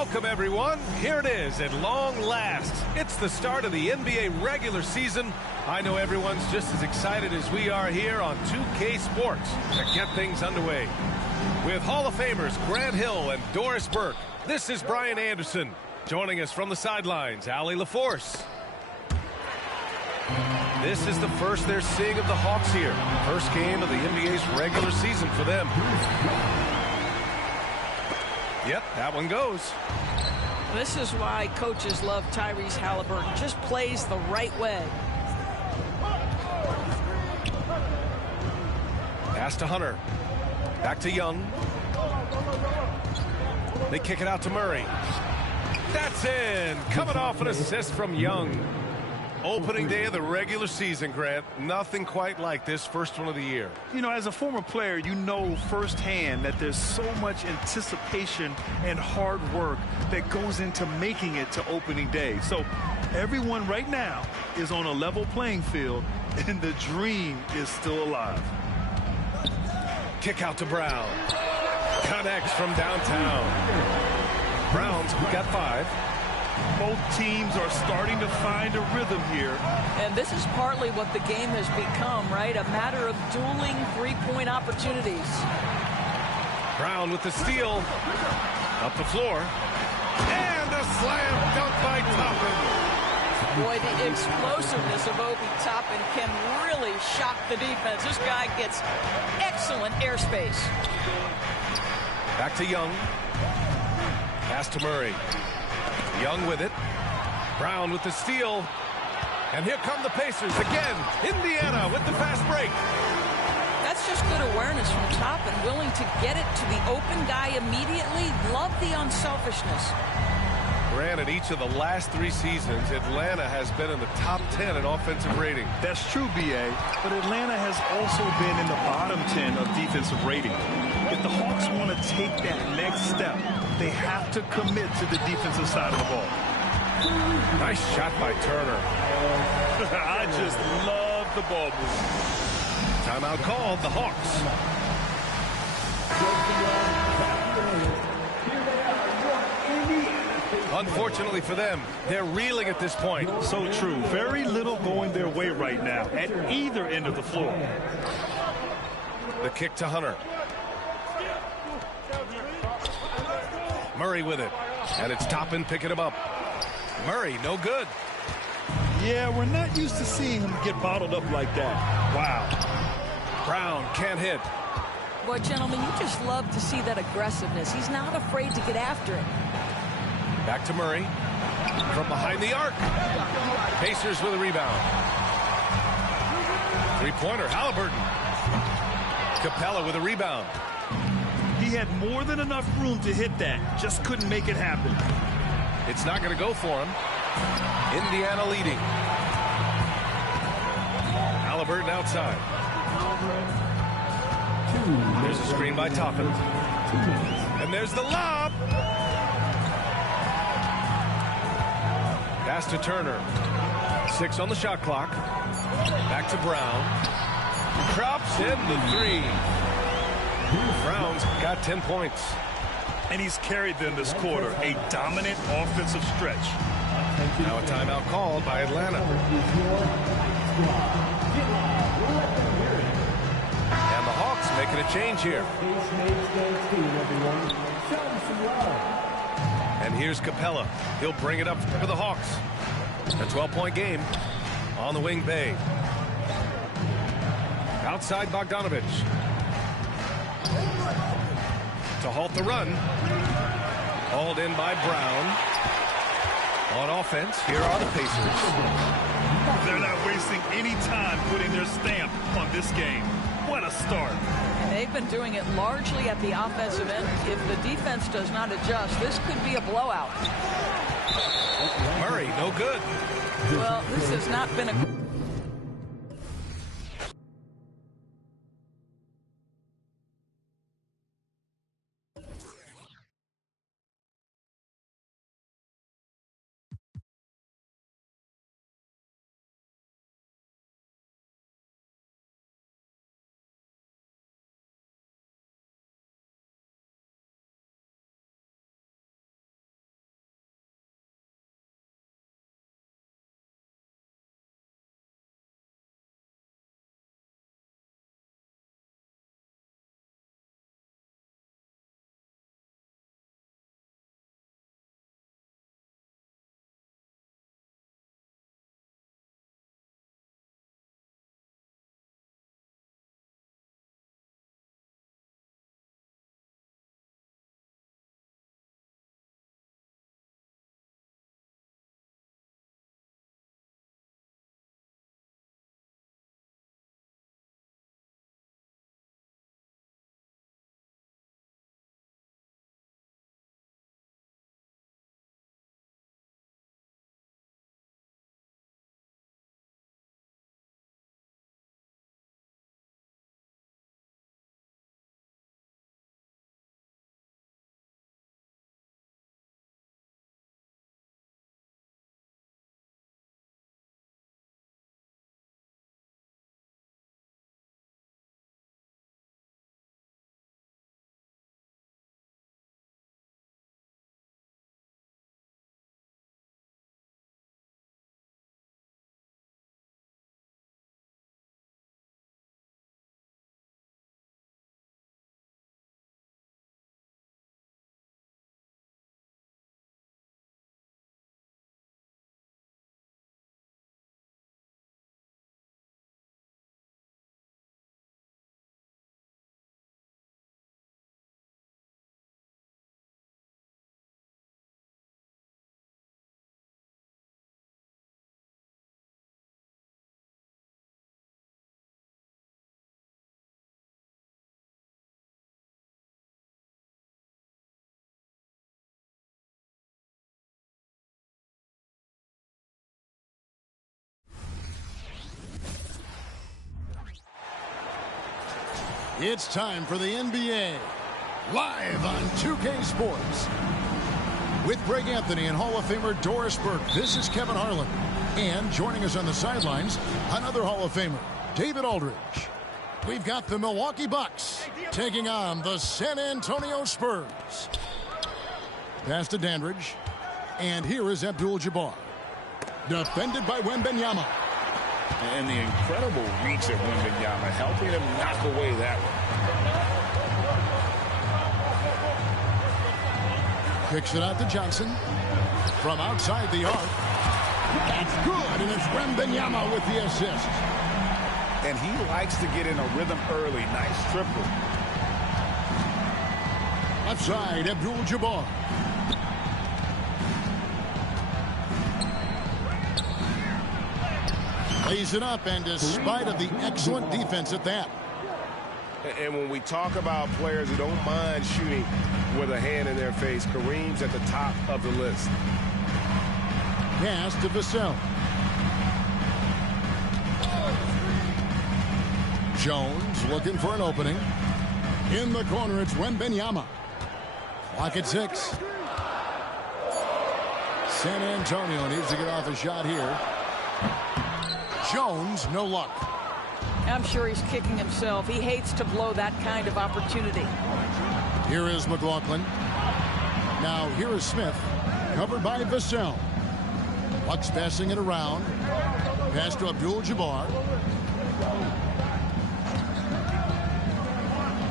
Welcome, everyone. Here it is at long last. It's the start of the NBA regular season. I know everyone's just as excited as we are here on 2K Sports to get things underway. With Hall of Famers Grant Hill and Doris Burke, this is Brian Anderson. Joining us from the sidelines, Allie LaForce. This is the first they're seeing of the Hawks here. First game of the NBA's regular season for them. Yep, that one goes. This is why coaches love Tyrese Halliburton. Just plays the right way. Pass to Hunter. Back to Young. They kick it out to Murray. That's in. Coming off an assist from Young. Opening day of the regular season, Grant. Nothing quite like this first one of the year. You know, as a former player, you know firsthand that there's so much anticipation and hard work that goes into making it to opening day. So everyone right now is on a level playing field, and the dream is still alive. Kick out to Brown. Connects from downtown. Brown's got 5. Both teams are starting to find a rhythm here. And this is partly what the game has become, right? A matter of dueling three-point opportunities. Brown with the steal. Up the floor. And a slam dunk by Toppin. Boy, the explosiveness of Obi Toppin can really shock the defense. This guy gets excellent airspace. Back to Young. Pass to Murray. Young with it. Brown with the steal. And here come the Pacers again. Indiana with the fast break. That's just good awareness from Toppin, willing to get it to the open guy immediately. Love the unselfishness. Granted, each of the last 3 seasons, Atlanta has been in the top 10 in offensive rating. That's true, B.A., but Atlanta has also been in the bottom 10 of defensive rating. If the Hawks want to take that next step, they have to commit to the defensive side of the ball. Nice shot by Turner. I just love the ball movement. Timeout called, the Hawks. Unfortunately for them, they're reeling at this point. So true. Very little going their way right now at either end of the floor. The kick to Hunter. Murray with it. And it's Toppin picking him up. Murray, no good. Yeah, we're not used to seeing him get bottled up like that. Wow. Brown can't hit. Boy, gentlemen, you just love to see that aggressiveness. He's not afraid to get after it. Back to Murray. From behind the arc. Pacers with a rebound. Three-pointer, Halliburton. Capella with a rebound. He had more than enough room to hit that. Just couldn't make it happen. It's not going to go for him. Indiana leading. Halliburton outside. There's a screen by Toppin. And there's the lob. Pass to Turner. 6 on the shot clock. Back to Brown. Drops in the 3. Brown's got 10 points. And he's carried them this quarter. A dominant offensive stretch. Now a timeout called by Atlanta. And the Hawks making a change here. And here's Capella. He'll bring it up for the Hawks. A 12-point game on the wing Bay. Outside Bogdanovich. To halt the run. Hauled in by Brown. On offense, here are the Pacers. They're not wasting any time putting their stamp on this game. What a start. They've been doing it largely at the offensive end. If the defense does not adjust, this could be a blowout. Murray, no good. Well, this has not been a... It's time for the NBA, live on 2K Sports. With Greg Anthony and Hall of Famer Doris Burke, this is Kevin Harlan. And joining us on the sidelines, another Hall of Famer, David Aldridge. We've got the Milwaukee Bucks taking on the San Antonio Spurs. Pass to Dandridge. And here is Abdul-Jabbar. Defended by Wembanyama. And the incredible reach of Wembanyama, helping him knock away that one. Kicks it out to Johnson. From outside the arc. That's good, and it's Wembanyama with the assist. And he likes to get in a rhythm early. Nice triple. Left side, Abdul-Jabbar. Lays it up, and despite of the excellent defense at that. And when we talk about players who don't mind shooting with a hand in their face, Kareem's at the top of the list. Pass to Vassell. Jones looking for an opening. In the corner, it's Wembanyama. Clock at 6. San Antonio needs to get off a shot here. Jones, no luck. I'm sure he's kicking himself. He hates to blow that kind of opportunity. Here is McLaughlin. Now here is Smith. Covered by Vassell. Bucks passing it around. Pass to Abdul-Jabbar.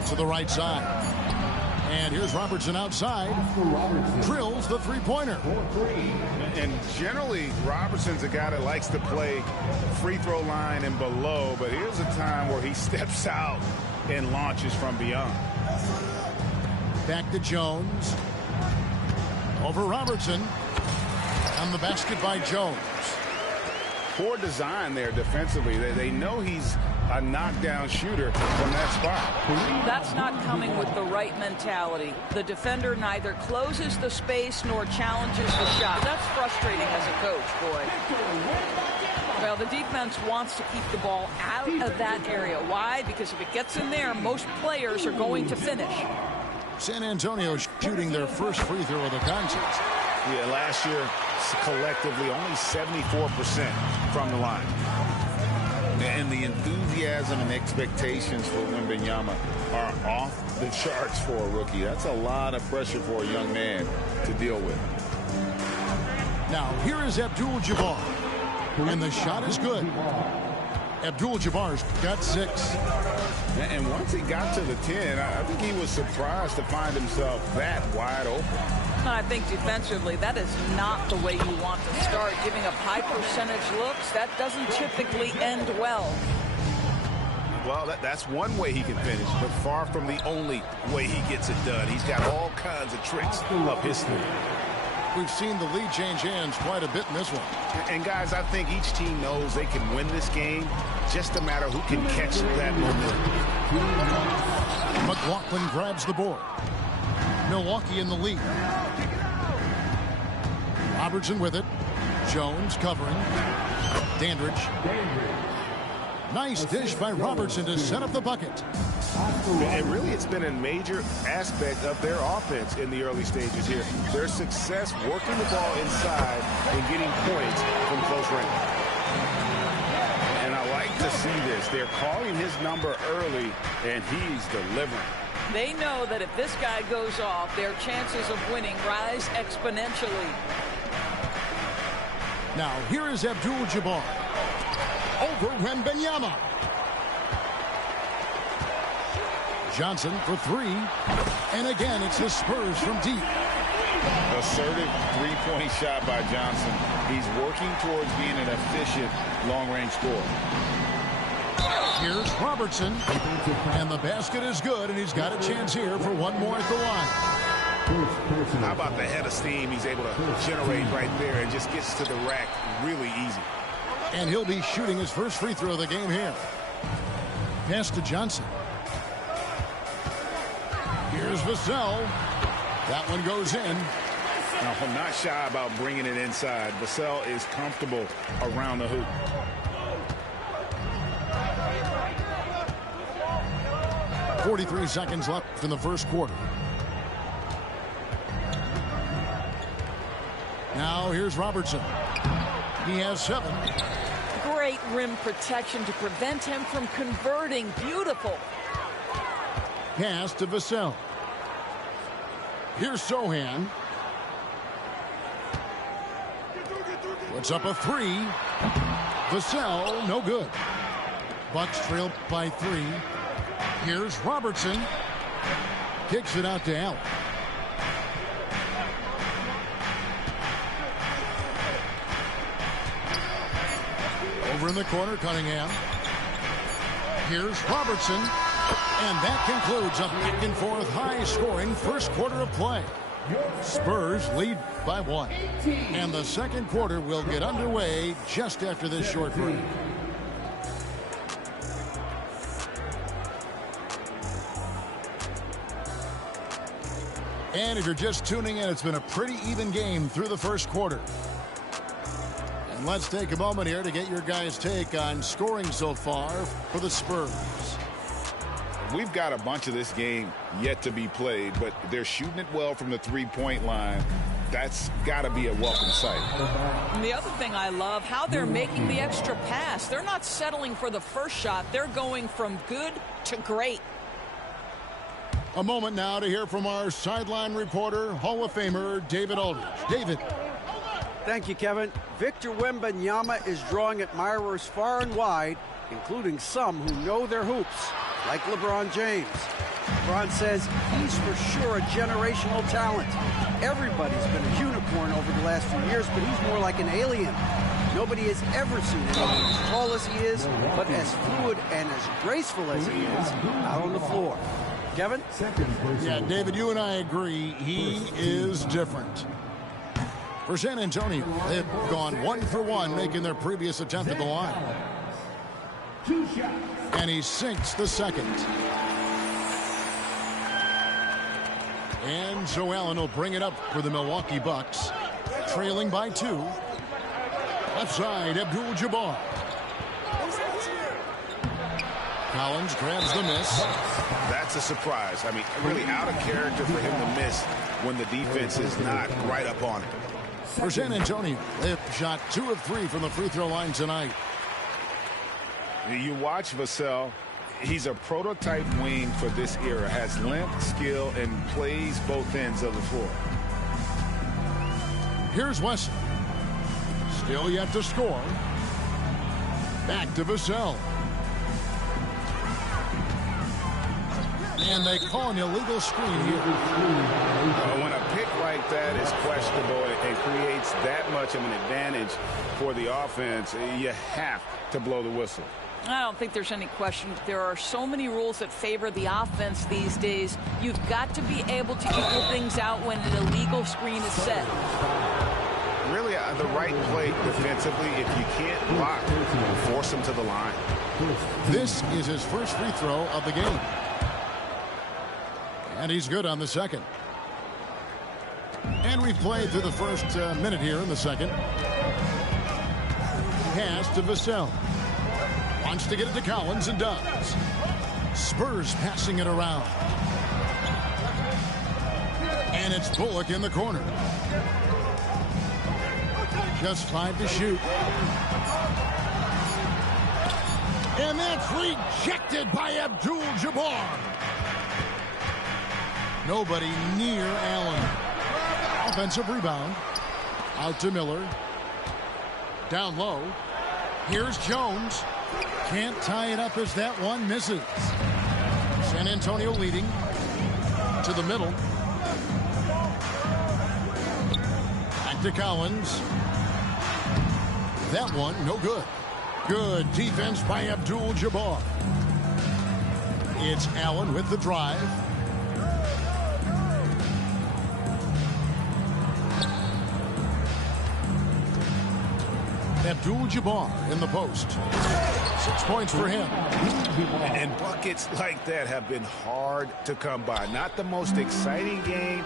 To the right side. And here's Robertson outside. Drills the three-pointer. And generally, Robertson's a guy that likes to play free throw line and below, but here's a time where he steps out and launches from beyond. Back to Jones. Over Robertson. On the basket by Jones. Poor design there defensively. They know he's a knockdown shooter from that spot. That's not coming with the right mentality. The defender neither closes the space nor challenges the shot. That's frustrating as a coach, boy. Well, the defense wants to keep the ball out of that area. Why? Because if it gets in there, most players are going to finish. San Antonio shooting their first free throw of the contest. Yeah, last year, collectively, only 74% from the line. And the enthusiasm and expectations for Wembanyama are off the charts for a rookie. That's a lot of pressure for a young man to deal with. Now, here is Abdul-Jabbar. And the shot is good. Abdul-Jabbar's got 6. And once he got to the 10, I think he was surprised to find himself that wide open. I think defensively, that is not the way you want to start. Giving up high percentage looks, that doesn't typically end well. Well, that's one way he can finish, but far from the only way he gets it done. He's got all kinds of tricks up his sleeve. We've seen the lead change hands quite a bit in this one. And guys, I think each team knows they can win this game. Just a matter who can catch that momentum. McLaughlin grabs the board. Milwaukee in the lead. Robertson with it. Jones covering. Dandridge. Nice dish by Robertson to set up the bucket. And really, it's been a major aspect of their offense in the early stages here. Their success working the ball inside and getting points from close range. And I like to see this. They're calling his number early, and he's delivering. They know that if this guy goes off, their chances of winning rise exponentially. Now, here is Abdul-Jabbar. Over Wembanyama. Johnson for 3. And again, it's the Spurs from deep. Assertive three-point shot by Johnson. He's working towards being an efficient long-range scorer. Here's Robertson. And the basket is good, and he's got a chance here for one more at the line. How about the head of steam he's able to generate right there and just gets to the rack really easy. And he'll be shooting his first free throw of the game here. Pass to Johnson. Here's Vassell. That one goes in. Now, I'm not shy about bringing it inside. Vassell is comfortable around the hoop. 43 seconds left in the first quarter. Now here's Robertson. He has 7. Great rim protection to prevent him from converting. Beautiful. Pass to Vassell. Here's Sohan. Puts up a 3. Vassell, no good. Bucks trail by 3. Here's Robertson. Kicks it out to Allen. Over in the corner, Cunningham. Here's Robertson. And that concludes a back-and-forth high-scoring first quarter of play. Spurs lead by 1. And the second quarter will get underway just after this short break. And if you're just tuning in, it's been a pretty even game through the first quarter. And let's take a moment here to get your guys' take on scoring so far for the Spurs. We've got a bunch of this game yet to be played, but they're shooting it well from the three-point line. That's got to be a welcome sight. And the other thing I love, how they're making the extra pass. They're not settling for the first shot. They're going from good to great. A moment now to hear from our sideline reporter, Hall of Famer David Aldridge. David. Thank you, Kevin. Victor Wembanyama is drawing admirers far and wide, including some who know their hoops, like LeBron James. LeBron says he's for sure a generational talent. Everybody's been a unicorn over the last few years, but he's more like an alien. Nobody has ever seen anyone as tall as he is, but as fluid and as graceful as he is out on the floor. Kevin? Yeah, David, you and I agree. He is different. For San Antonio, they've gone 1 for 1, making their previous attempt at the line. And he sinks the second. And Joe Allen will bring it up for the Milwaukee Bucks, trailing by 2. Left side, Abdul-Jabbar. Collins grabs the miss. That's a surprise. I mean, really out of character for him to miss when the defense is not right up on him. For San Antonio, they've shot 2 of 3 from the free throw line tonight. You watch Vassell. He's a prototype wing for this era. Has length, skill, and plays both ends of the floor. Here's Wesson. Still yet to score. Back to Vassell. And they call an illegal screen here. When a pick like that is questionable and creates that much of an advantage for the offense, you have to blow the whistle. I don't think there's any question. There are so many rules that favor the offense these days. You've got to be able to equal things out when an illegal screen is set. Really, the right play defensively. If you can't block, force him to the line. This is his first free throw of the game. And he's good on the second. And we've played through the first minute here in the second. Pass to Vassell. Wants to get it to Collins and does. Spurs passing it around. And it's Bullock in the corner. Just 5 to shoot. And that's rejected by Abdul-Jabbar. Nobody near Allen. Offensive rebound. Out to Miller. Down low. Here's Jones. Can't tie it up as that one misses. San Antonio leading. To the middle. Back to Collins. That one, no good. Good defense by Abdul-Jabbar. It's Allen with the drive. Abdul-Jabbar in the post. 6 points for him. And buckets like that have been hard to come by. Not the most exciting game.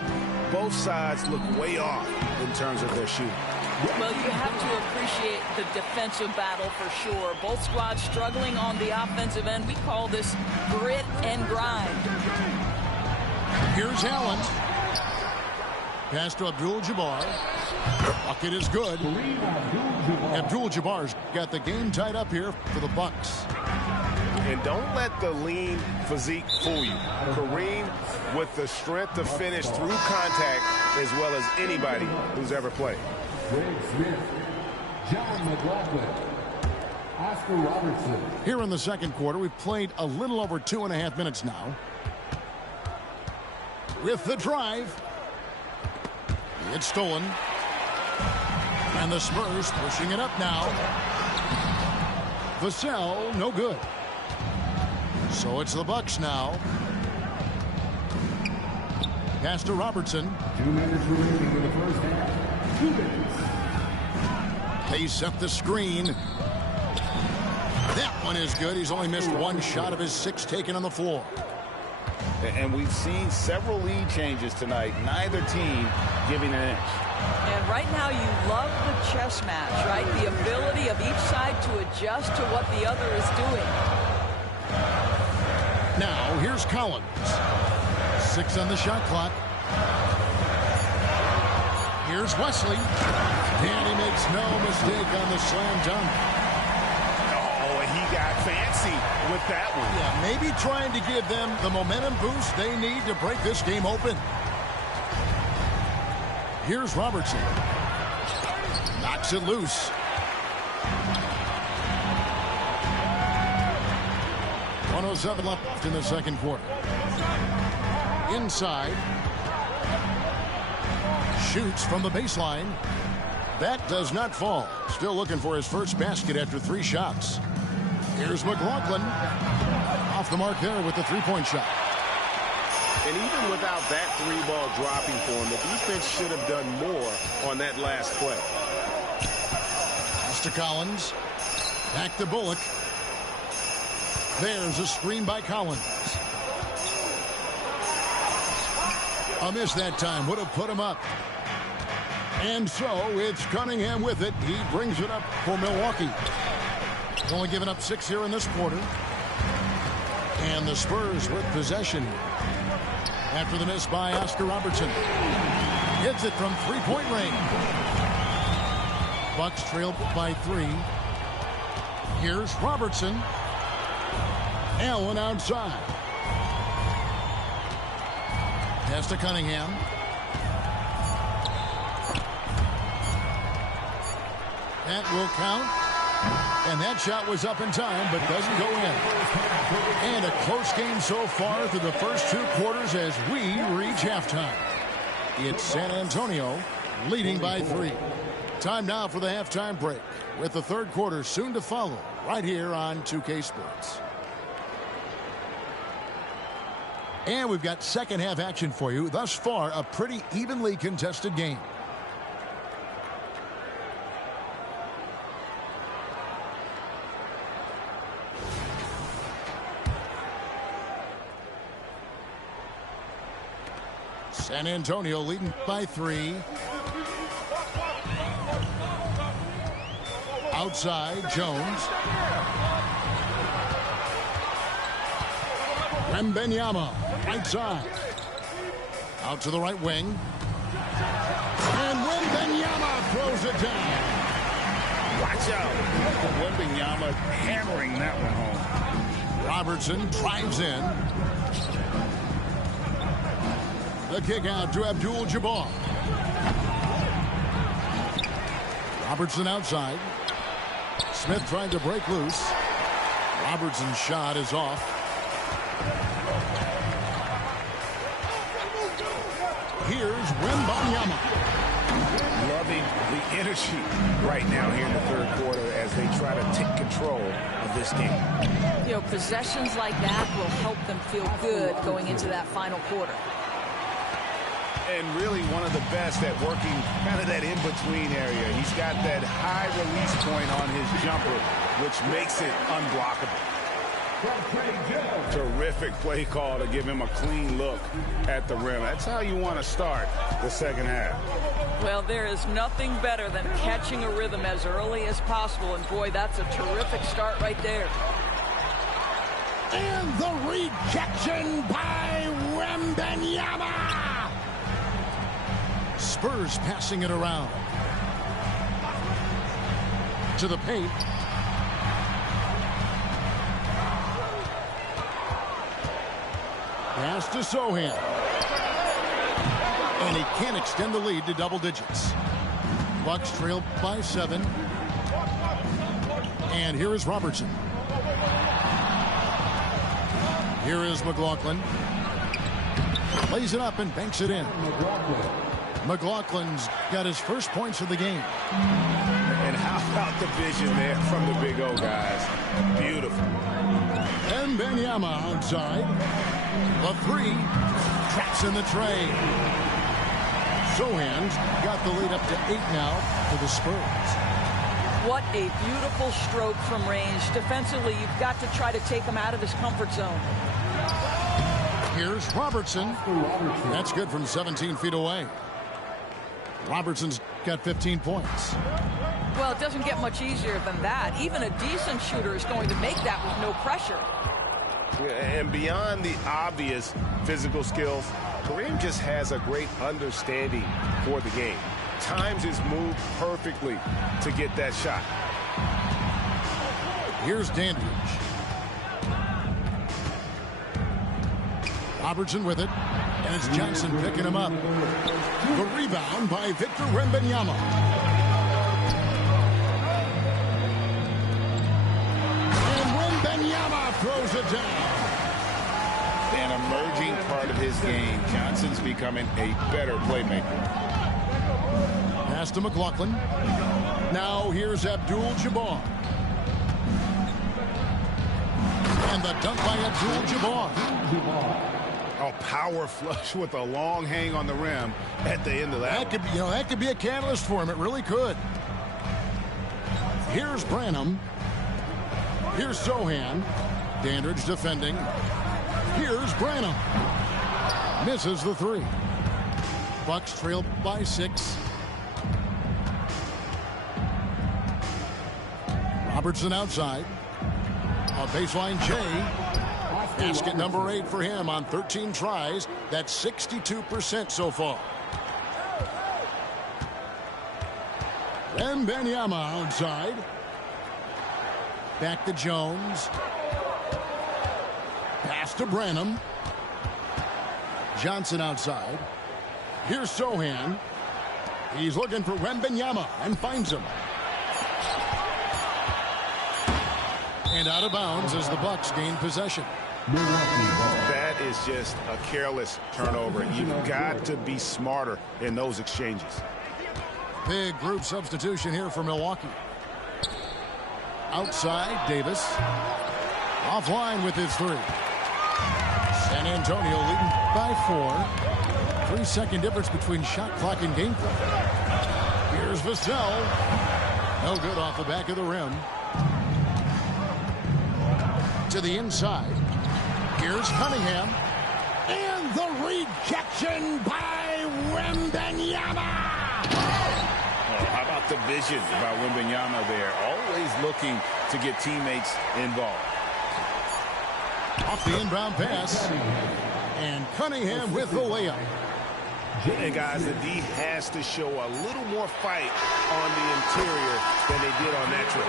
Both sides look way off in terms of their shooting. Well, you have to appreciate the defensive battle for sure. Both squads struggling on the offensive end. We call this grit and grind. Here's Allen. Pass to Abdul-Jabbar. Bucket is good. Abdul-Jabbar's got the game tied up here for the Bucks. And don't let the lean physique fool you. Kareem with the strength to finish through contact as well as anybody who's ever played. Greg Smith, John McLaughlin, Oscar Robertson. Here in the second quarter, we've played a little over 2.5 minutes now. With the drive. It's stolen. And the Spurs pushing it up now. Vassell, no good. So it's the Bucks now. Pass to Robertson. 2 minutes remaining in the first half. 2 minutes. They set the screen. That one is good. He's only missed one shot of his 6 taken on the floor. And we've seen several lead changes tonight. Neither team giving an inch. And right now you love the chess match, right? The ability of each side to adjust to what the other is doing. Now here's Collins. 6 on the shot clock. Here's Wesley. And he makes no mistake on the slam dunk. Oh, and he got fancy with that one. Yeah, maybe trying to give them the momentum boost they need to break this game open. Here's Robertson. Knocks it loose. .107 left in the second quarter. Inside. Shoots from the baseline. That does not fall. Still looking for his first basket after 3 shots. Here's McLaughlin. Off the mark there with the 3-point shot. And even without that 3-ball dropping for him, the defense should have done more on that last play. Pass to Collins. Back to Bullock. There's a screen by Collins. A miss that time. Would have put him up. And so it's Cunningham with it. He brings it up for Milwaukee. Only given up 6 here in this quarter. And the Spurs with possession. After the miss by Oscar Robertson. Hits it from 3-point range. Bucks trail by 3. Here's Robertson. Allen outside. Pass to Cunningham. That will count. And that shot was up in time, but doesn't go in. And a close game so far through the first 2 quarters as we reach halftime. It's San Antonio leading by 3. Time now for the halftime break, with the third quarter soon to follow right here on 2K Sports. And we've got second half action for you. Thus far, a pretty evenly contested game. San Antonio leading by 3. Outside, Jones. Wembanyama, right side. Out to the right wing. And Wembanyama throws it down. Watch out. Wembanyama hammering that one home. Robertson drives in. The kick out to Abdul-Jabbar. Robertson outside. Smith trying to break loose. Robertson's shot is off. Here's Wembanyama. Loving the energy right now here in the third quarter as they try to take control of this game. You know, possessions like that will help them feel good going into that final quarter. And really one of the best at working kind of that in-between area. He's got that high release point on his jumper, which makes it unblockable. Terrific play call to give him a clean look at the rim. That's how you want to start the second half. Well, there is nothing better than catching a rhythm as early as possible. And, boy, that's a terrific start right there. And the rejection by Wembanyama. Spurs passing it around. To the paint. Pass to Sochan. And he can't extend the lead to double digits. Bucks trail by 7. And here is Robertson. Here is McLaughlin. Lays it up and banks it in. McLaughlin's got his first points of the game. And how about the vision there from the Big O guys? Beautiful. Wembanyama outside. The 3. Traps in the tray. Sochan's got the lead up to 8 now for the Spurs. What a beautiful stroke from range. Defensively, you've got to try to take him out of his comfort zone. Here's Robertson. That's good from 17 feet away. Robertson's got 15 points. Well, it doesn't get much easier than that. Even a decent shooter is going to make that with no pressure. And beyond the obvious physical skills, Kareem just has a great understanding for the game. Times his move perfectly to get that shot. Here's Dandridge. Robertson with it, and it's Johnson picking him up. The rebound by Victor Wembanyama. And Wembanyama throws it down. An emerging part of his game. Johnson's becoming a better playmaker. Pass to McLaughlin. Now here's Abdul-Jabbar. And the dunk by Abdul-Jabbar. A power flush with a long hang on the rim at the end of that. That could be a catalyst for him. It really could. Here's Branham. Here's Sochan. Dandridge defending. Here's Branham. Misses the 3. Bucks trail by 6. Robertson outside. A baseline J. Basket number 8 for him on 13 tries. That's 62% so far. Wembanyama outside. Back to Jones. Pass to Branham. Johnson outside. Here's Sochan. He's looking for Wembanyama and finds him. And out of bounds as the Bucks gain possession. That is just a careless turnover. You've got to be smarter in those exchanges. Big group substitution here for Milwaukee. Outside, Davis. Offline with his 3. San Antonio leading by 4. 3-second difference between shot clock and game clock. Here's Vassell. No good off the back of the rim. To the inside. Here's Cunningham. And the rejection by Wembanyama. How about the vision by Wembanyama there? Always looking to get teammates involved. Off the inbound pass. And Cunningham with the layup. And guys, the D has to show a little more fight on the interior than they did on that trip.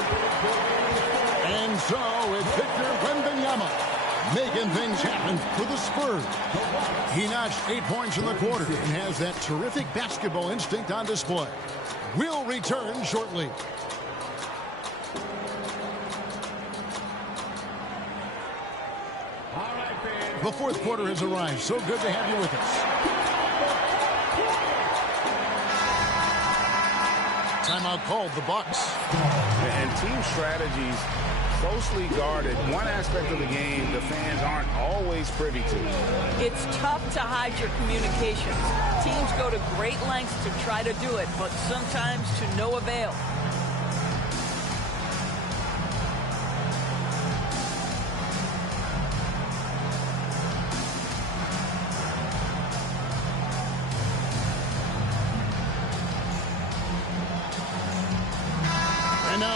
And so it's Victor Wembanyama making things happen for the Spurs. He notched 8 points in the quarter and has that terrific basketball instinct on display. We'll return shortly. The fourth quarter has arrived. So good to have you with us. Timeout called, the Bucks. And team strategies closely guarded. One aspect of the game the fans aren't always privy to. It's tough to hide your communications. Teams go to great lengths to try to do it, but sometimes to no avail.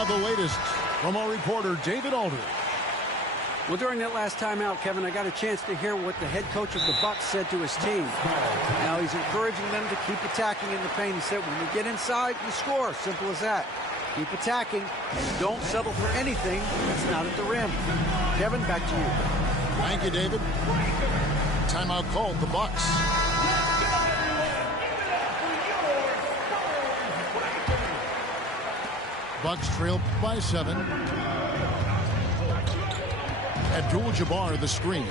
the latest from our reporter, David Aldridge. Well, during that last timeout, Kevin, I got a chance to hear what the head coach of the Bucks said to his team. Now he's encouraging them to keep attacking in the paint. He said, when you get inside, you score. Simple as that. Keep attacking and don't settle for anything that's not at the rim. Kevin, back to you. Thank you, David. Timeout called the Bucks. Bucks trail by 7. Abdul-Jabbar the screen.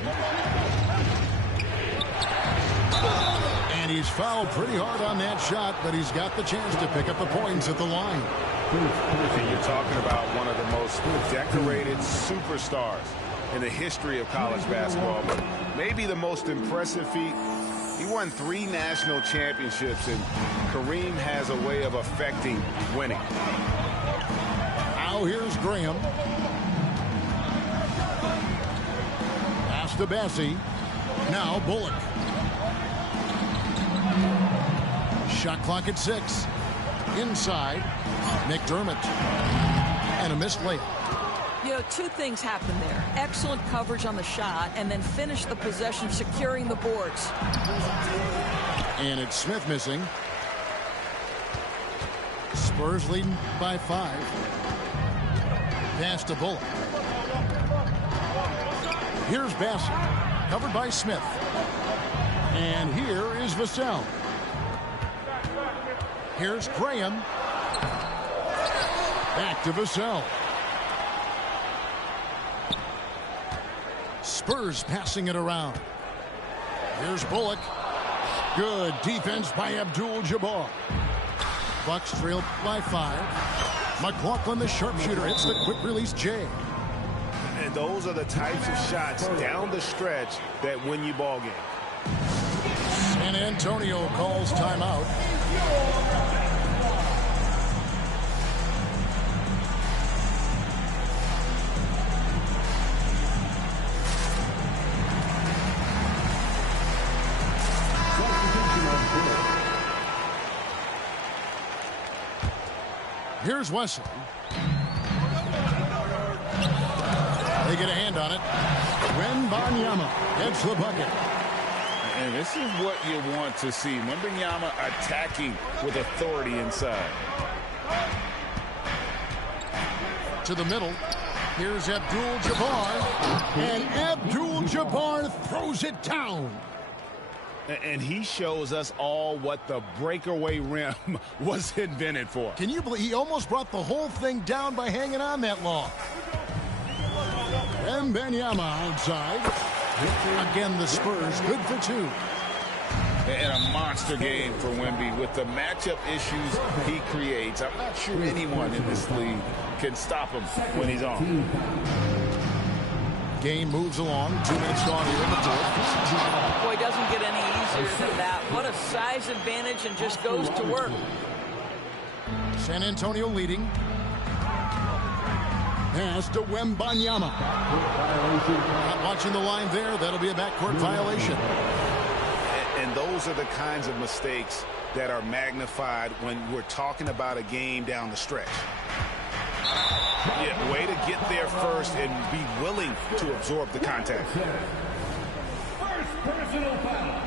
And he's fouled pretty hard on that shot, but he's got the chance to pick up the points at the line. And you're talking about one of the most decorated superstars in the history of college basketball. But maybe the most impressive feat, he won 3 national championships, and Kareem has a way of affecting winning. Now here's Graham. Pass to Bassie. Now Bullock. Shot clock at 6. Inside, McDermott. And a missed layup. You know, 2 things happened there. Excellent coverage on the shot, and then finish the possession securing the boards. And it's Smith missing. Spurs leading by 5. Pass to Bullock. Here's Bassie, covered by Smith. And here is Vassell. Here's Graham. Back to Vassell. Spurs passing it around. Here's Bullock. Good defense by Abdul-Jabbar. Bucks trail by 5. McLaughlin, the sharpshooter, hits the quick release J. And those are the types of shots down the stretch that win you ball game. San Antonio calls timeout. Here's Wesley. They get a hand on it. Wembanyama gets the bucket. And this is what you want to see. Wembanyama attacking with authority inside. To the middle. Here's Abdul-Jabbar. And Abdul-Jabbar throws it down. And he shows us all what the breakaway rim was invented for. Can you believe he almost brought the whole thing down by hanging on that long? Wembanyama outside. Again, the Spurs good for 2. And a monster game for Wemby with the matchup issues he creates. I'm not sure anyone in this league can stop him when he's on. Game moves along. 2 minutes gone here in the fourth. Boy, doesn't get any easier than that. What a size advantage, and just goes to work. San Antonio leading. Pass to Wembanyama. Not watching the line there. That'll be a backcourt violation. And those are the kinds of mistakes that are magnified when we're talking about a game down the stretch. Yeah, way to get there first and be willing to absorb the contact. First personal foul.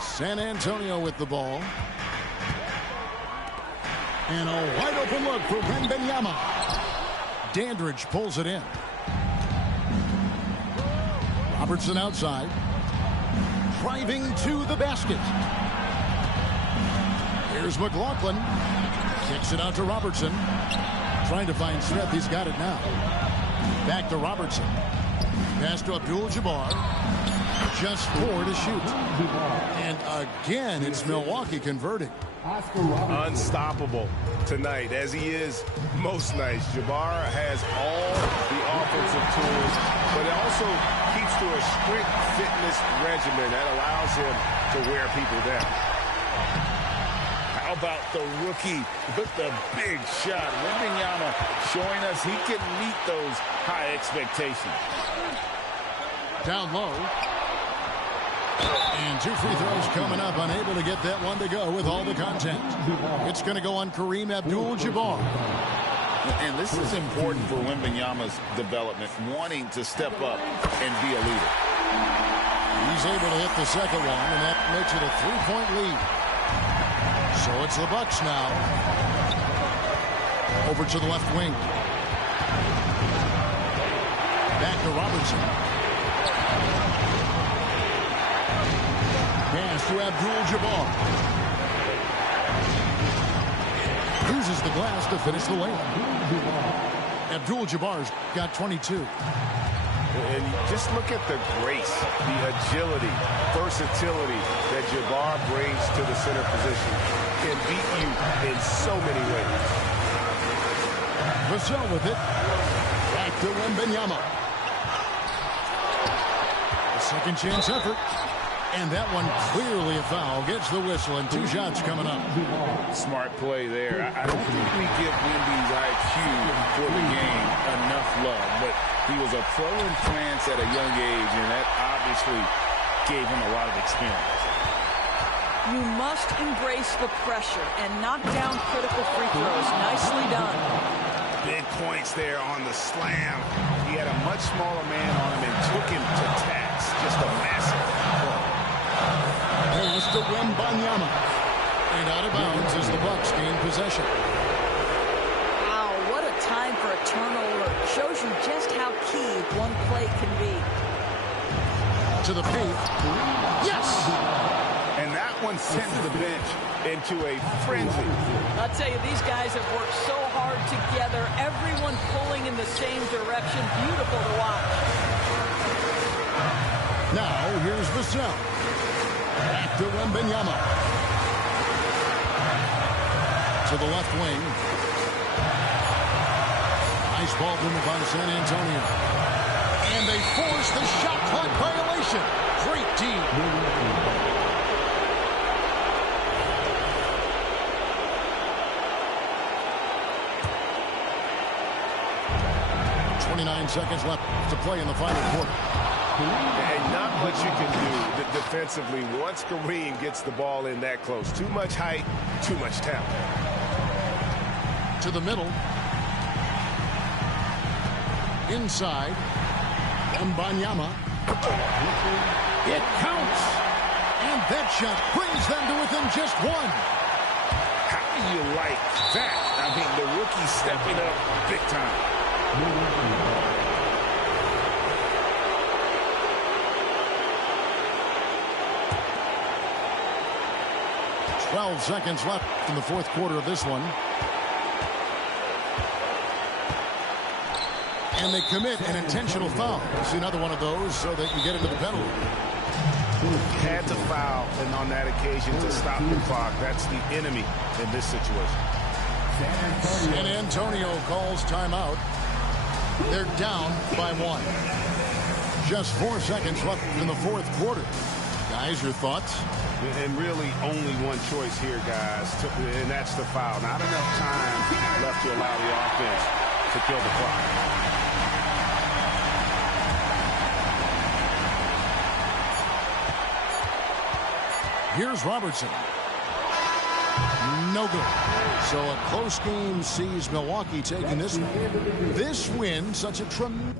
San Antonio with the ball. And a wide open look for Wembanyama. Dandridge pulls it in. Robertson outside. Driving to the basket. Here's McLaughlin. Kicks it out to Robertson. Trying to find Smith. He's got it now. Back to Robertson. Pass to Abdul-Jabbar. Just 4 to shoot. And again, it's Milwaukee converting. Unstoppable tonight, as he is most nights. Jabbar has all the offensive tools, but it also keeps to a strict fitness regimen that allows him to wear people down. How about the rookie with the big shot? Wembanyama showing us he can meet those high expectations. Down low. And 2 free throws coming up, unable to get that one to go with all the contact. It's going to go on Kareem Abdul-Jabbar. And this is important for Wembanyama's development, wanting to step up and be a leader. He's able to hit the second one, and that makes it a 3-point lead. So it's the Bucks now. Over to the left wing. Back to Robertson. Pass to Abdul-Jabbar. Uses the glass to finish the layup. Abdul-Jabbar's got 22. And just look at the grace, the agility, versatility that Jabbar brings to the center position. Can beat you in so many ways. Vassell with it. Back to Wembanyama. A second chance effort. And that one clearly a foul. Gets the whistle and 2 shots coming up. Smart play there. I don't think we give Wemby's IQ for the game enough love. But he was a pro in France at a young age, and that obviously gave him a lot of experience. You must embrace the pressure and knock down critical free throws. Nicely done. Big points there on the slam. He had a much smaller man on him and took him to task. Just a massive play. Pass to Wembanyama. And out of bounds as the Bucks gain possession. Wow, what a time for a turnover. Shows you just how key one play can be. To the paint. Yes! And that one sent the bench into a frenzy. I'll tell you, these guys have worked so hard together. Everyone pulling in the same direction. Beautiful to watch. Now, here's Vassell. Back to Wembanyama. To the left wing. Nice ball movement by San Antonio. And they force the shot clock violation. Great team. 29 seconds left to play in the final quarter. And not much you can do defensively once Kareem gets the ball in that close. Too much height, too much talent. To the middle. Inside. Wembanyama. It counts. And that shot brings them to within just one. How do you like that? I mean, the rookie stepping up big time. 12 seconds left in the fourth quarter of this one. And they commit an intentional foul. It's another one of those so that you get into the penalty. Had to foul, and on that occasion to stop the clock. That's the enemy in this situation. San Antonio calls timeout. They're down by 1. Just 4 seconds left in the fourth quarter. Guys, your thoughts? And really only one choice here, guys, and that's the foul. Not enough time left to allow the offense to kill the clock. Here's Robertson. No good. So a close game sees Milwaukee taking this one. This win, such a tremendous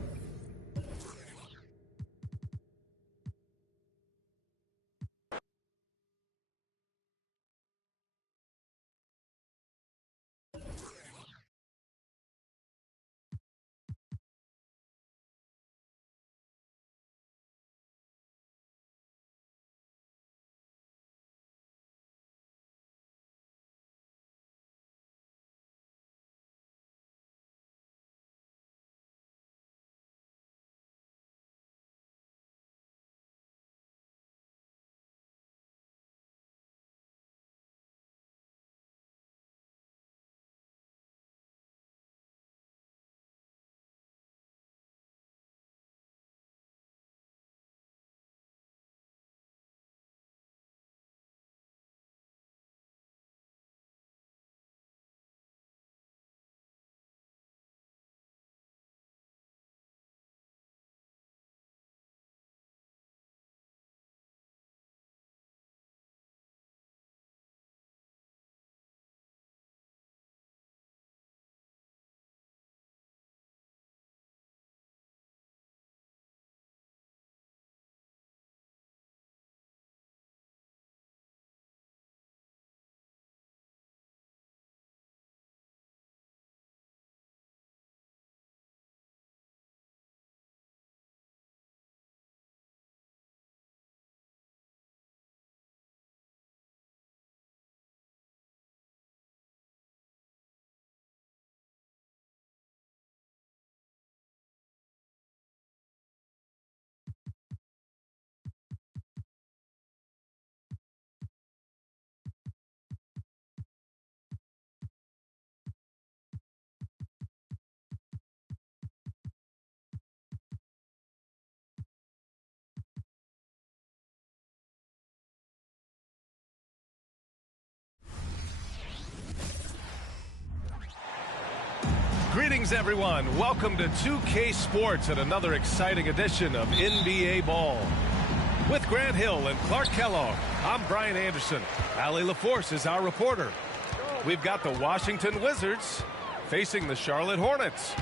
Greetings, everyone. Welcome to 2K Sports and another exciting edition of NBA Ball. With Grant Hill and Clark Kellogg, I'm Brian Anderson. Allie LaForce is our reporter. We've got the Washington Wizards facing the Charlotte Hornets.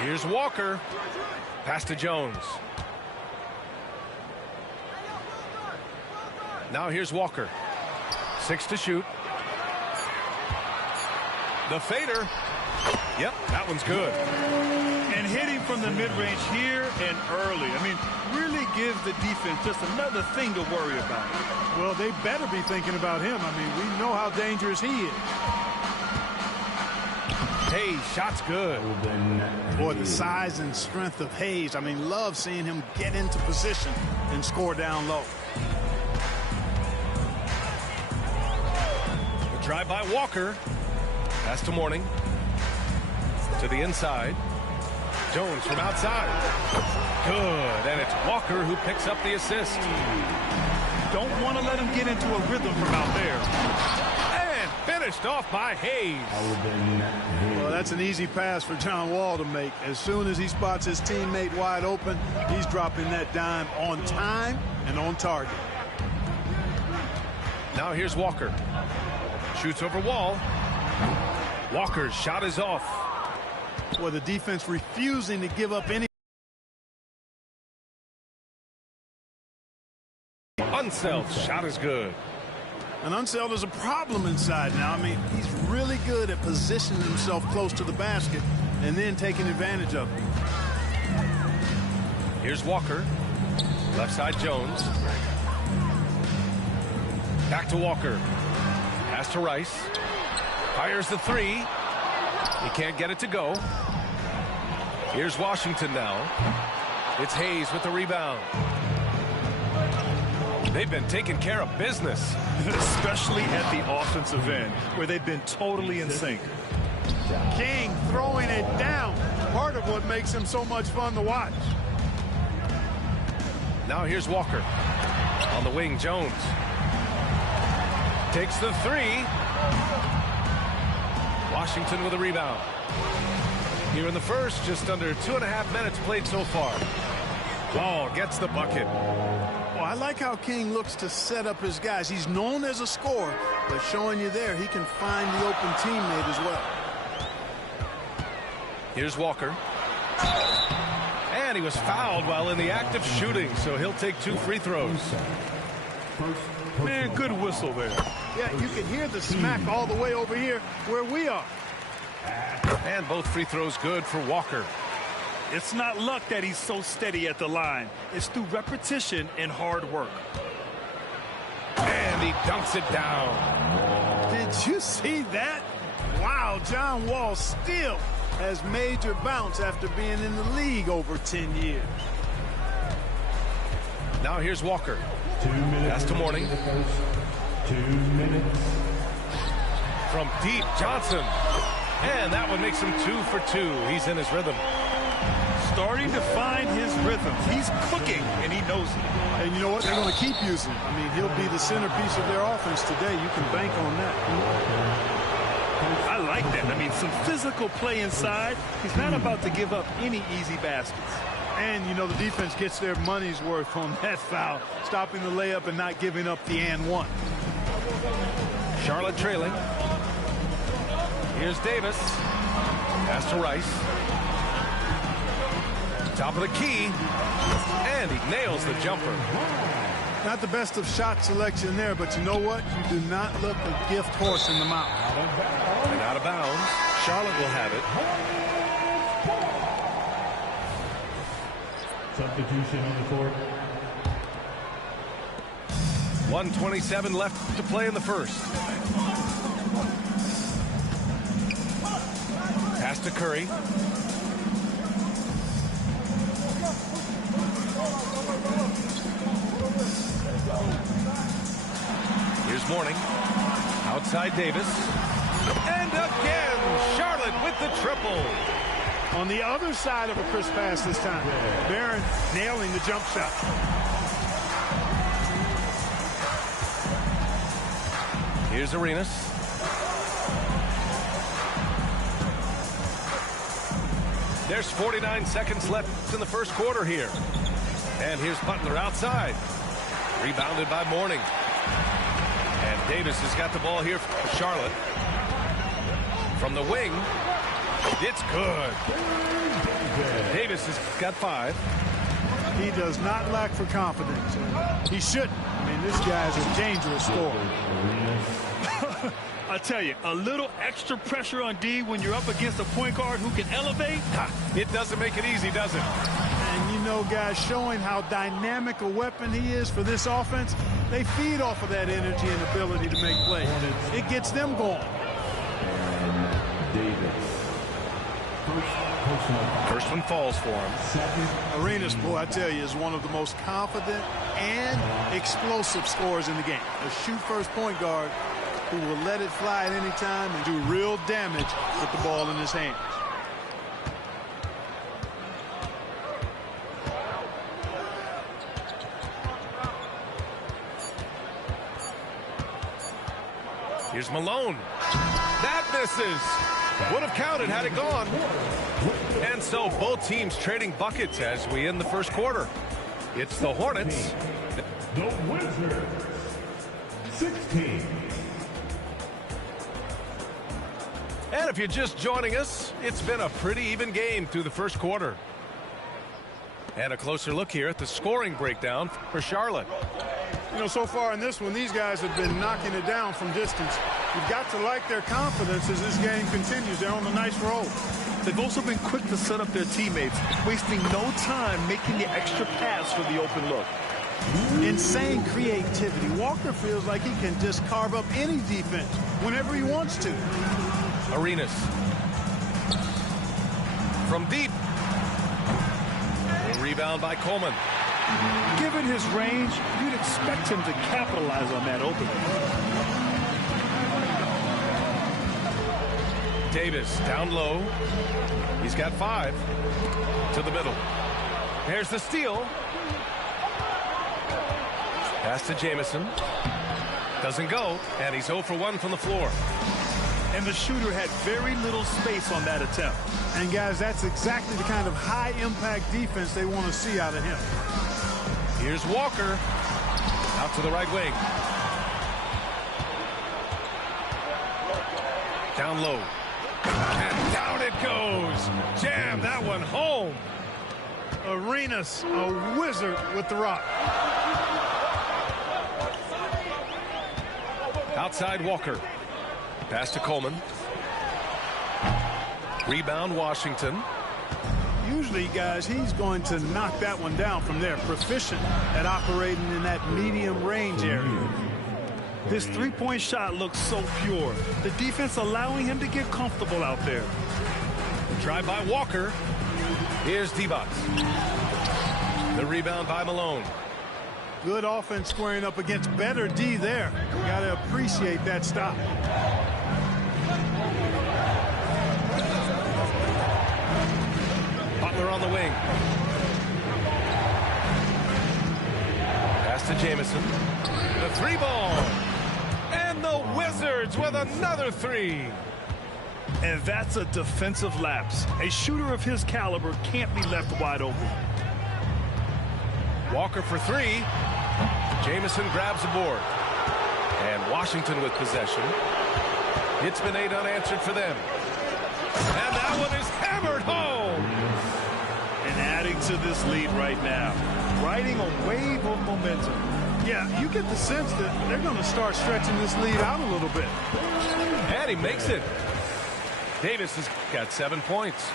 Here's Walker. Pass to Jones. Now here's Walker. 6 to shoot. The fader. Yep, that one's good. And hitting from the mid-range here and early. I mean, really gives the defense just another thing to worry about. Well, they better be thinking about him. I mean, we know how dangerous he is. Hayes, shot's good. Boy, the size and strength of Hayes. I mean, love seeing him get into position and score down low. The drive by Walker. Pass to Mourning. To the inside. Jones from outside. Good. And it's Walker who picks up the assist. Don't want to let him get into a rhythm from out there. And finished off by Hayes. Well, that's an easy pass for John Wall to make. As soon as he spots his teammate wide open, he's dropping that dime on time and on target. Now here's Walker. Shoots over Wall. Walker's shot is off. Well, the defense refusing to give up any. Unself's shot is good. And Unseld is a problem inside now. I mean, he's really good at positioning himself close to the basket and then taking advantage of it. Here's Walker. Left side Jones. Back to Walker. Pass to Rice. Fires the three. He can't get it to go. Here's Washington now. It's Hayes with the rebound. They've been taking care of business. Especially at the offensive end, where they've been totally in sync. King throwing it down. Part of what makes him so much fun to watch. Now here's Walker. On the wing, Jones. Takes the three. Washington with a rebound. Here in the first, just under 2.5 minutes played so far. Wall gets the bucket. Well, I like how King looks to set up his guys. He's known as a scorer, but showing you there he can find the open teammate as well. Here's Walker. And he was fouled while in the act of shooting, so he'll take 2 free throws. Man, good whistle there. Yeah, you can hear the smack all the way over here where we are. And both free throws good for Walker. It's not luck that he's so steady at the line. It's through repetition and hard work. And he dunks it down. Did you see that? Wow, John Wall still has major bounce after being in the league over 10 years. Now here's Walker. 2 minutes. Pass to Mourning. 2 minutes. From deep, Johnson. And that one makes him 2 for 2. He's in his rhythm. Starting to find his rhythm. He's cooking, and he knows it. And you know what? They're going to keep using it. I mean, he'll be the centerpiece of their offense today. You can bank on that. I like that. I mean, some physical play inside. He's not about to give up any easy baskets. And, you know, the defense gets their money's worth on that foul, stopping the layup and not giving up the and one. Charlotte trailing. Here's Davis. Pass to Rice. Top of the key. And he nails the jumper. Not the best of shot selection there, but you know what? You do not look a gift horse in the mouth. And out of bounds. Charlotte will have it. Substitution on the court. 1:27 left to play in the first. Pass to Curry. Here's Mourning. Outside Davis. And again, Charlotte with the triple. On the other side of a crisp pass this time. Barron nailing the jump shot. Here's Arenas. There's 49 seconds left in the first quarter here. And here's Butler outside. Rebounded by Mourning. And Davis has got the ball here for Charlotte. From the wing. It's good. Davis has got 5. He does not lack for confidence. He shouldn't. I mean, this guy's a dangerous scorer. I tell you, a little extra pressure on D when you're up against a point guard who can elevate. It doesn't make it easy, does it? And you know, guys, showing how dynamic a weapon he is for this offense, they feed off of that energy and ability to make plays. It gets them going. First one falls for him. Arenas, boy, I tell you, is one of the most confident and explosive scorers in the game. A shoot-first point guard who will let it fly at any time and do real damage with the ball in his hands. Here's Malone. That misses. Would have counted had it gone. And so both teams trading buckets as we end the first quarter. It's the Hornets. The Wizards. 16. And if you're just joining us, it's been a pretty even game through the first quarter. And a closer look here at the scoring breakdown for Charlotte. You know, so far in this one, these guys have been knocking it down from distance. You've got to like their confidence as this game continues. They're on a nice roll. They've also been quick to set up their teammates, wasting no time making the extra pass for the open look. Insane creativity. Walker feels like he can just carve up any defense whenever he wants to. Arenas. From deep. A rebound by Coleman. Given his range, you'd expect him to capitalize on that opening. Davis down low. He's got 5 to the middle. There's the steal. Pass to Jamison. Doesn't go, and he's 0 for 1 from the floor. And the shooter had very little space on that attempt. And guys, that's exactly the kind of high-impact defense they want to see out of him. Here's Walker. Out to the right wing. Down low. And down it goes. Jam that one home. Arenas, a wizard with the rock. Outside Walker. Pass to Coleman. Rebound Washington. Usually, guys, he's going to knock that one down from there. Proficient at operating in that medium range area. This three-point shot looks so pure. The defense allowing him to get comfortable out there. Drive by Walker. Here's Divac. The rebound by Malone. Good offense squaring up against better D there. You got to appreciate that stop. Butler on the wing. Pass to Jamison. The 3-ball. And the Wizards with another 3. And that's a defensive lapse. A shooter of his caliber can't be left wide open. Walker for 3. Jamison grabs the board. And Washington with possession. It's been 8 unanswered for them. And that one is hammered home. And adding to this lead right now. Riding a wave of momentum. Yeah, you get the sense that they're going to start stretching this lead out a little bit. And he makes it. Davis has got 7 points.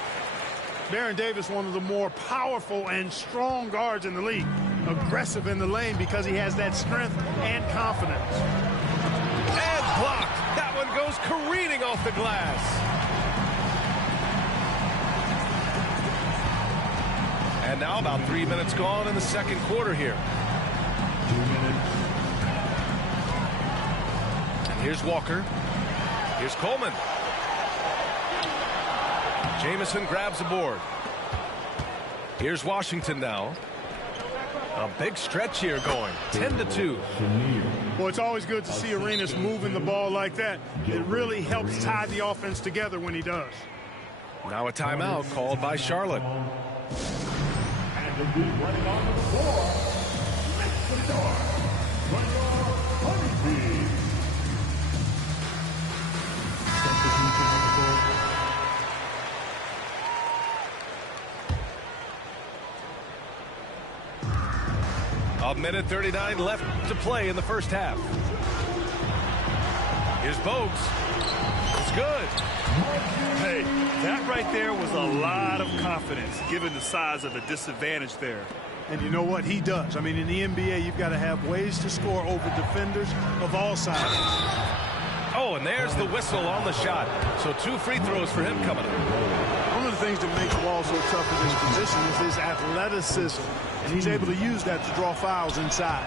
Baron Davis, one of the more powerful and strong guards in the league. Aggressive in the lane because he has that strength and confidence. And blocked. That one goes careening off the glass. And now about 3 minutes gone in the second quarter here. 2 minutes. And here's Walker. Here's Coleman. Jamison grabs the board. Here's Washington now. A big stretch here going. 10-2. Well, it's always good to see Arenas moving the ball like that. It really helps tie the offense together when he does. Now a timeout called by Charlotte. And indeed running on the floor, next to the door, Honeybee. Substitution on the floor. A minute 39 left to play in the first half. Here's Bogues. It's good. Hey, that right there was a lot of confidence, given the size of the disadvantage there. And you know what? He does. I mean, in the NBA, you've got to have ways to score over defenders of all sizes. Oh, and there's the whistle on the shot. So 2 free throws for him coming up. One of the things that makes Wall so tough in this position is his athleticism. And he's able to use that to draw fouls inside.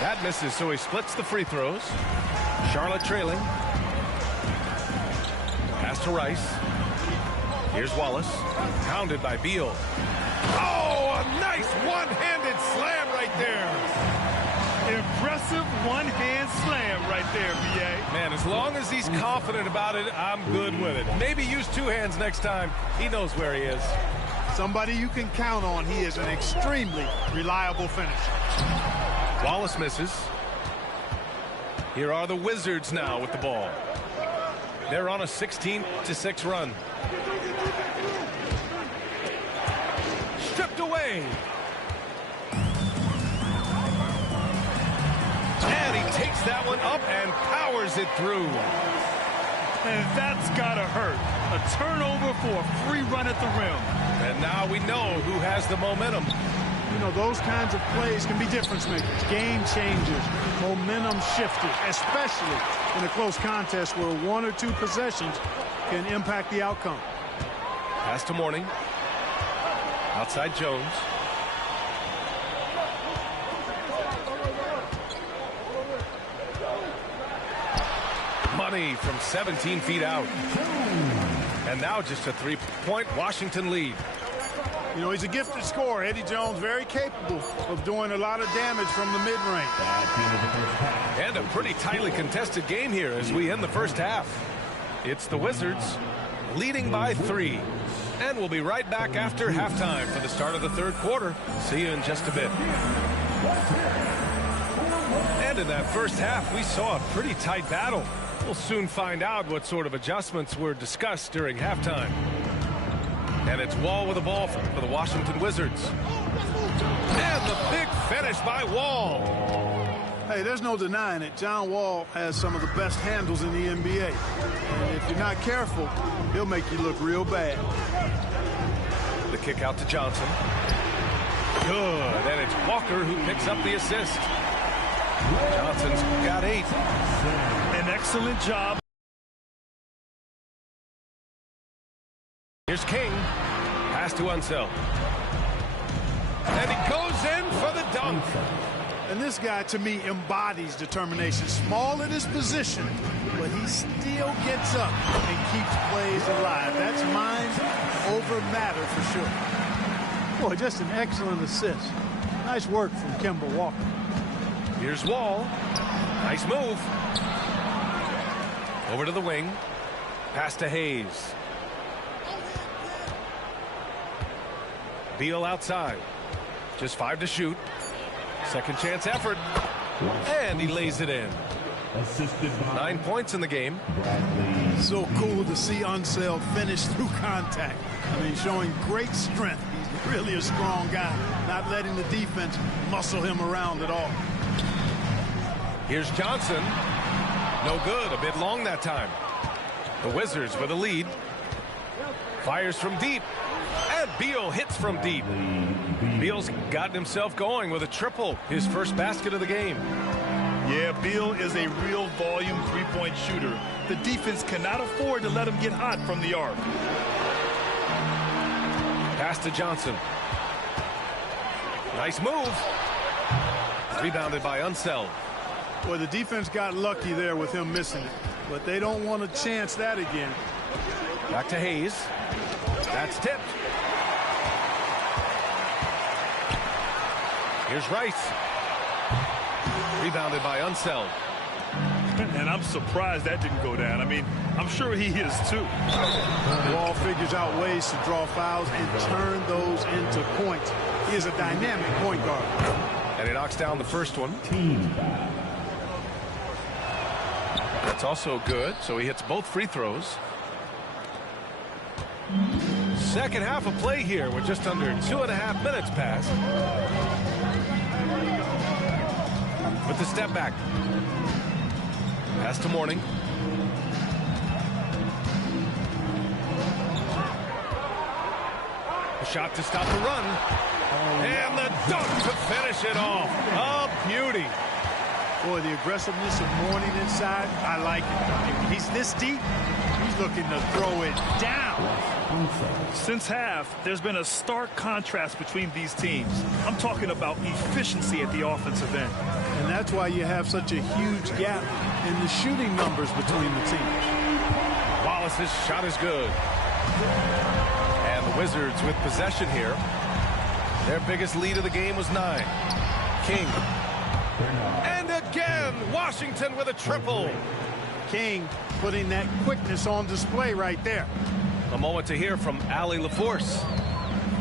That misses, so he splits the free throws. Charlotte trailing. Pass to Rice. Here's Wallace. Pounded by Beal. Oh, a nice one-handed slam right there. Impressive one-hand slam right there, B.A. Man, as long as he's confident about it, I'm good with it. Maybe use 2 hands next time. He knows where he is. Somebody you can count on. He is an extremely reliable finisher. Wallace misses. Here are the Wizards now with the ball. They're on a 16-6 run. Stripped away. And he takes that one up and powers it through. And that's gotta hurt. A turnover for a free run at the rim. And now we know who has the momentum. You know, those kinds of plays can be difference makers, game changers, momentum shifters, especially in a close contest where 1 or 2 possessions can impact the outcome. Pass to Mourning. Outside Jones. Money from 17 feet out. And now just a 3-point Washington lead. You know, he's a gifted scorer. Eddie Jones, very capable of doing a lot of damage from the mid-range. And a pretty tightly contested game here as we end the first half. It's the Wizards leading by 3. And we'll be right back after halftime for the start of the third quarter. See you in just a bit. And in that first half, we saw a pretty tight battle. We'll soon find out what sort of adjustments were discussed during halftime. And it's Wall with the ball for the Washington Wizards. And the big finish by Wall. Hey, there's no denying it. John Wall has some of the best handles in the NBA. And if you're not careful, he'll make you look real bad. The kick out to Johnson. Good. And it's Walker who picks up the assist. Johnson's got 8. An excellent job. Here's King. Pass to Unseld. And he goes in for the dunk. And this guy, to me, embodies determination. Small in his position, but he still gets up and keeps plays alive. That's mind over matter for sure. Boy, just an excellent assist. Nice work from Kemba Walker. Here's Wall. Nice move. Over to the wing. Pass to Hayes. Beal outside. Just 5 to shoot. Second chance effort. And he lays it in. 9 points in the game. So cool to see Unseld finish through contact. I mean, showing great strength. He's really a strong guy. Not letting the defense muscle him around at all. Here's Johnson. No good. A bit long that time. The Wizards with a lead. Fires from deep. And Beal hits from deep. Beal's gotten himself going with a triple. His first basket of the game. Yeah, Beal is a real volume 3-point shooter. The defense cannot afford to let him get hot from the arc. Pass to Johnson. Nice move. Rebounded by Unseld. Boy, the defense got lucky there with him missing it. But they don't want to chance that again. Back to Hayes. That's tipped. Here's Rice. Rebounded by Unseld. And I'm surprised that didn't go down. I mean, I'm sure he is too. Wall figures out ways to draw fouls and turn those into points. He is a dynamic point guard. And he knocks down the first one. That's also good, so he hits both free throws. Second half of play here with just under 2.5 minutes passed. With the step back. Pass to Mourning. A shot to stop the run. And the dunk to finish it off. A beauty. Boy, the aggressiveness of Mourning inside, I like it. If he's this deep, he's looking to throw it down. Since half, there's been a stark contrast between these teams. I'm talking about efficiency at the offensive end. And that's why you have such a huge gap in the shooting numbers between the teams. Wallace's shot is good. And the Wizards with possession here. Their biggest lead of the game was 9. King. And again, Washington with a triple. King putting that quickness on display right there. A moment to hear from Allie LaForce.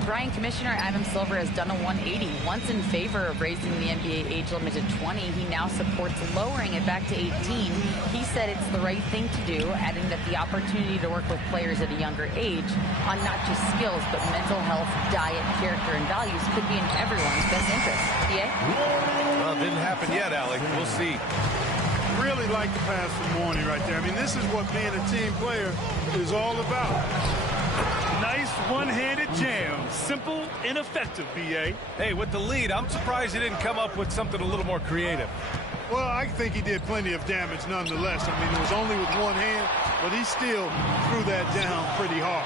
Brian, Commissioner Adam Silver has done a 180. Once in favor of raising the NBA age limit to 20, he now supports lowering it back to 18. He said it's the right thing to do, adding that the opportunity to work with players at a younger age on not just skills, but mental health, diet, character, and values could be in everyone's best interest. PA? Well, it didn't happen yet, Allie. We'll see. Really like the pass from Mourning right there. I mean, this is what being a team player is all about. Nice one-handed jam. Simple and effective, B.A. Hey, with the lead, I'm surprised he didn't come up with something a little more creative. Well, I think he did plenty of damage nonetheless. I mean, it was only with one hand, but he still threw that down pretty hard.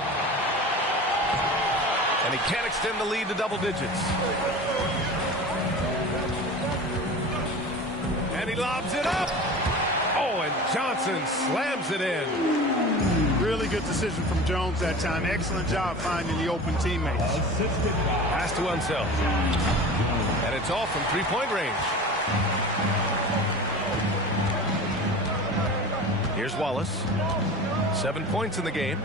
And he can't extend the lead to double digits. And he lobs it up. Oh, and Johnson slams it in. Really good decision from Jones that time. Excellent job finding the open teammates. Pass to Unseld. And it's all from three-point range. Here's Wallace. 7 points in the game.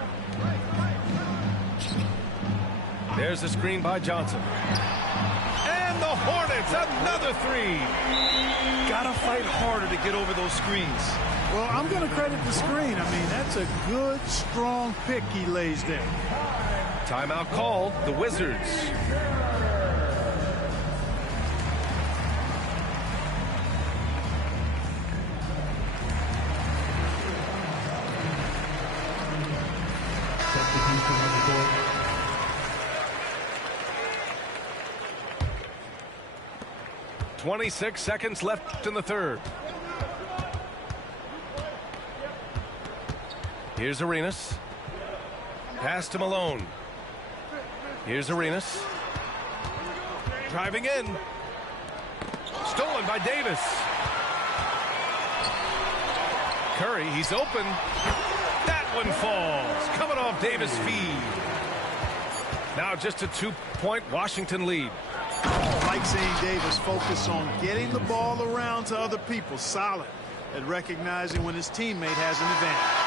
There's the screen by Johnson. And the Hornets, another three. Gotta fight harder to get over those screens. Well, I'm going to credit the screen. I mean, that's a good, strong pick he lays there. Timeout called, the Wizards. .26 seconds left in the third. Here's Arenas. Pass to Malone. Here's Arenas. Driving in. Stolen by Davis. Curry, he's open. That one falls. Coming off Davis' feed. Now just a 2-point Washington lead. Like seeing Davis focus on getting the ball around to other people. Solid at recognizing when his teammate has an advantage.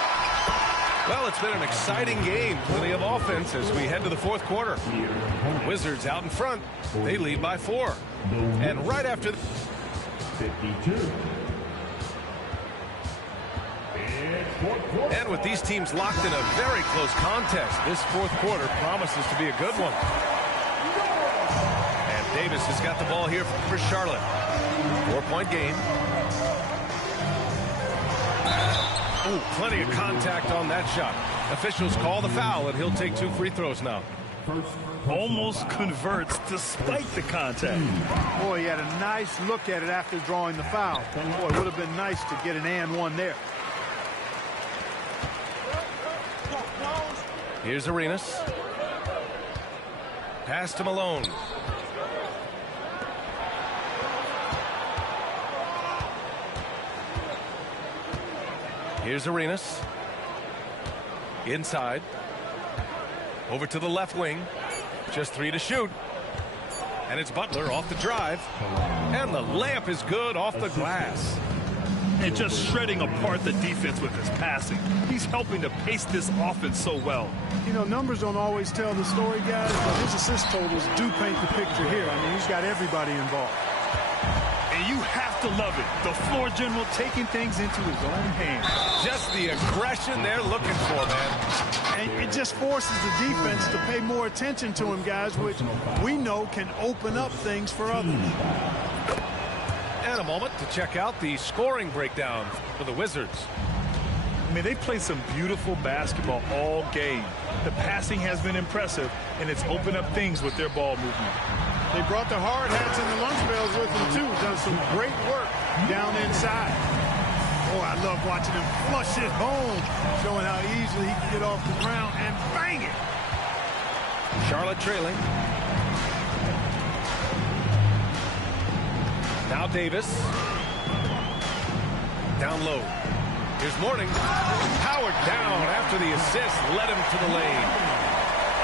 Well, it's been an exciting game. Plenty of offense as we head to the fourth quarter. Wizards out in front. They lead by 4. And right after... 52. And with these teams locked in a very close contest, this fourth quarter promises to be a good one. And Davis has got the ball here for Charlotte. 4-point game. Ooh, plenty of contact on that shot. Officials call the foul, and he'll take 2 free throws now. Almost converts despite the contact. Boy, he had a nice look at it after drawing the foul. Boy, it would have been nice to get an and one there. Here's Arenas. Pass to Malone. Here's Arenas. Inside. Over to the left wing. Just 3 to shoot. And it's Butler off the drive. And the layup is good off the glass. and just shredding apart the defense with his passing. He's helping to pace this offense so well. You know, numbers don't always tell the story, guys, but his assist totals do paint the picture here. I mean, he's got everybody involved. And you have to love it. The floor general taking things into his own hands. Just the aggression they're looking for, man. And it just forces the defense to pay more attention to him, guys, which we know can open up things for others. And a moment to check out the scoring breakdown for the Wizards. I mean, they played some beautiful basketball all game. The passing has been impressive, and it's opened up things with their ball movement. They brought the hard hats and the lunch bells with them, too. Done some great work down inside. Oh, I love watching him flush it home, showing how easily he can get off the ground and bang it. Charlotte trailing. Now Davis. Down low. Here's Mourning. Howard down after the assist led him to the lane.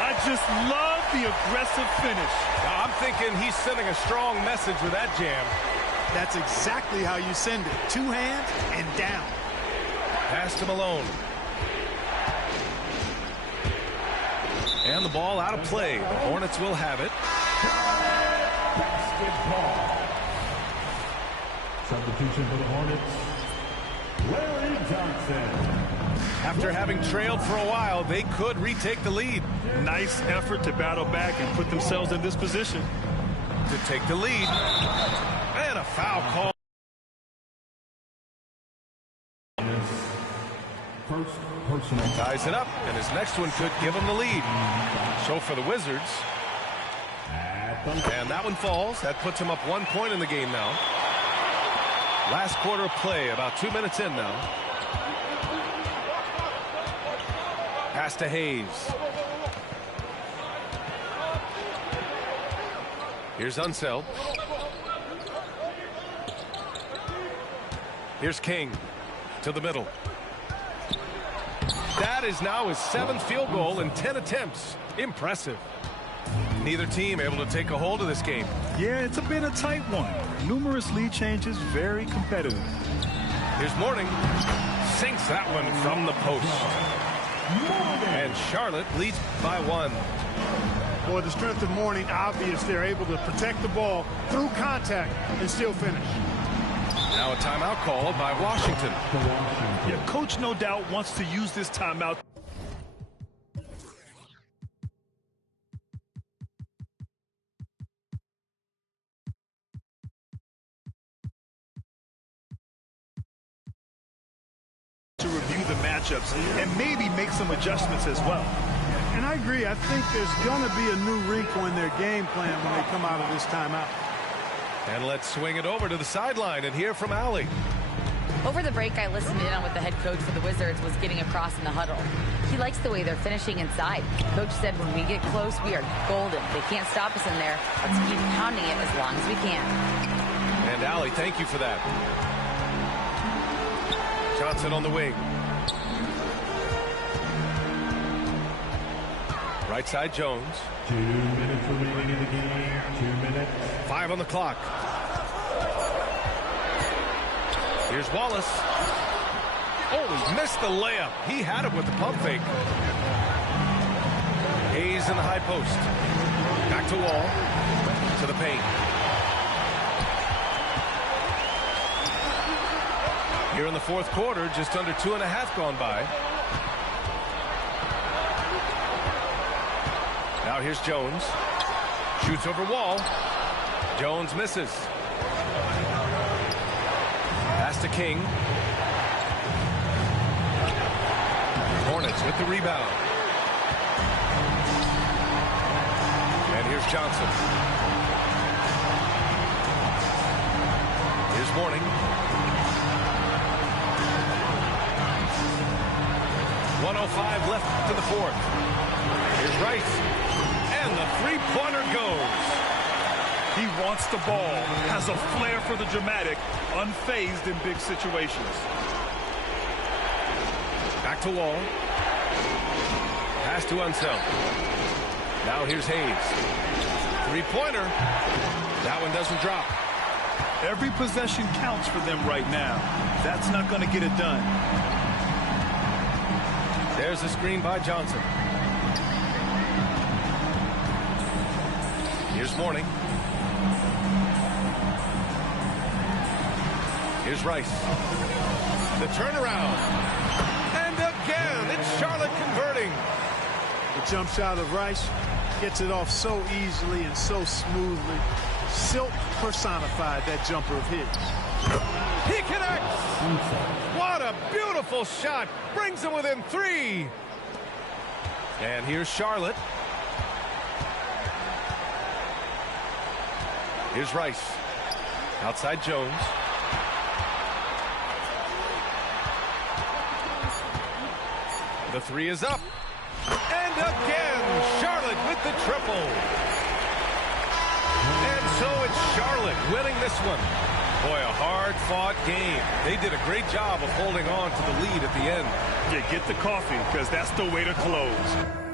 I just love the aggressive finish. Now, I'm thinking he's sending a strong message with that jam. That's exactly how you send it. Two hands and down. Pass to Malone. And the ball out of play. The Hornets will have it. Basketball. Substitution for the Hornets, Larry Johnson. After having trailed for a while, they could retake the lead. Nice effort to battle back and put themselves in this position. To take the lead. And a foul call. First personal. Ties it up, and his next one could give him the lead. So for the Wizards. And that one falls. That puts him up 1 point in the game now. Last quarter of play, about 2 minutes in now. Pass to Hayes. Here's Unseld. Here's King to the middle. That is now his 7th field goal in 10 attempts. Impressive. Neither team able to take a hold of this game. Yeah, it's been a tight one. Numerous lead changes, very competitive. Here's Mourning. Sinks that one from the post. And Charlotte leads by 1. Boy, the strength of Mourning, obvious. They're able to protect the ball through contact and still finish. Now a timeout called by Washington. Yeah, coach no doubt wants to use this timeout. To review the matchups and maybe make some adjustments as well. And I agree. I think there's going to be a new wrinkle in their game plan when they come out of this timeout. And let's swing it over to the sideline and hear from Allie. Over the break, I listened in on what the head coach for the Wizards was getting across in the huddle. He likes the way they're finishing inside. Coach said when we get close, we are golden. They can't stop us in there. Let's keep pounding it as long as we can. And Allie, thank you for that. Johnson on the wing. Right side Jones. 2 minutes remaining in the game. 2 minutes. 5 on the clock. Here's Wallace. Oh, he missed the layup. He had it with the pump fake. Hayes in the high post. Back to Wall. To the paint. Here in the fourth quarter, just under 2.5 gone by. Now here's Jones. Shoots over Wall. Jones misses. Pass to King. Hornets with the rebound. And here's Johnson. Here's Mourning. 1:05 left to the fourth. Here's Rice. And the three-pointer goes. He wants the ball, has a flair for the dramatic, unfazed in big situations. Back to Wall. Pass to Unseld. Now here's Hayes. Three-pointer. That one doesn't drop. Every possession counts for them right now. That's not going to get it done. There's a screen by Johnson. Here's Mourning. Here's Rice. The turnaround. And again, it's Charlotte converting. The jump shot of Rice gets it off so easily and so smoothly. Silk personified that jumper of his. He connects. What a beautiful shot. Brings him within 3. And here's Charlotte. Here's Rice. Outside Jones. The 3 is up. And again, Charlotte with the triple. And so it's Charlotte winning this one. Boy, a hard-fought game. They did a great job of holding on to the lead at the end. Yeah, get the coffee, because that's the way to close.